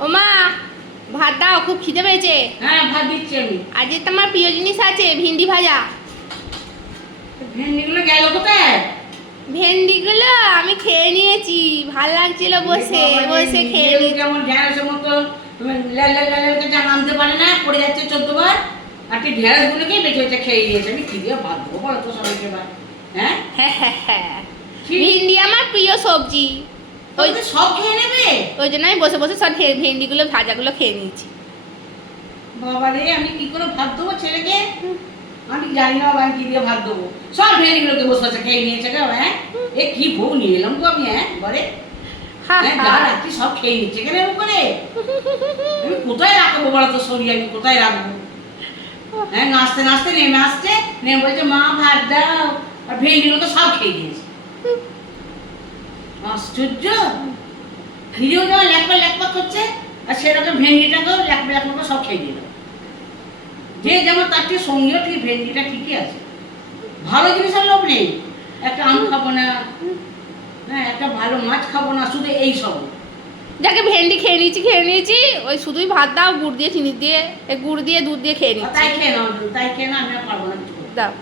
ও মা, ভাত দাও, খুব খিদে পেয়েছে। হ্যাঁ, ভাত দিচ্ছি আমি। আজকে তোমার প্রিয় জিনিস আছে, ভেন্ডি ভাজা। ভেন্ডিগুলো গেল কোথায়? ভেন্ডিগুলো আমি খেয়ে নিয়েছি, ভাল লাগছিল বসে বসে খেয়ে নিয়েছি। যেমন ঢেঁড়সের মতো লাল লাল লাল লাল করে নামতে পারে না, পড়ে যাচ্ছে 14 বার। আর তুই ঢেঁড়সগুলোকেই বেঁচে বেঁচে খেয়ে নিয়েছে। আমি কি দিয়ে ভাত দেবো বলো তো সবাইকে এবার? হ্যাঁ, হ্যাঁ হ্যাঁ হ্যাঁ, ঠিক। ভেন্ডি আমার প্রিয় সবজি। ওই ওই সব খেয়ে নেবে। ওই জন্য আমি বসে বসে সব ভেন্ডিগুলো ভাজাগুলো খেয়ে নিয়েছি। বাবা রে, আমি কি করে ভাত দেবো ছেলেকে? আমি জানি না বাবা, আমি কি দিয়ে ভাত দেবো। সব ভেন্ডিগুলোকে বসে বসে খেয়ে নিয়েছে গো। হ্যাঁ, এ কি বউ নিয়ে এলাম গো আমি। হ্যাঁ ঘরে, হ্যাঁ হ্যাঁ যা রাখছি সব খেয়ে নিচ্ছে কেন এরকম করে? আমি কোথায় রাখবো বলো তো শরীর, আমি কোথায় রাখবো? হ্যাঁ, নাচতে নাচতে নেমে আসছে, নেমে বলছে মা ভাত দাও, আর ভেন্ডিগুলো তো সব খেয়ে দিয়েছে। আশ্চর্য, নিজেও যেমন ল্যাকপা ল্যাকপা করছে, আর সেরকম ভেন্ডিটাকেও ল্যাকপা ল্যাকপা করে সব খেয়ে দিল। যে যেমন তার ঠিক সঙ্গেও ঠিক ভেন্ডিটা ঠিকই আছে। ভালো জিনিসের লোভ নেই, একটা আম খাবো না, হ্যাঁ একটা ভালো মাছ খাবো না, শুধু এই সব। যাকে ভেন্ডি খেয়ে নিয়েছি, ওই শুধুই ভাত দাও, গুড় দিয়ে চিনি দিয়ে, গুড় দিয়ে দুধ দিয়ে খেয়ে নিচ্ছি। তাই খেয়ে নাও, আমি আর পারবো না কিছু করতে। দাও।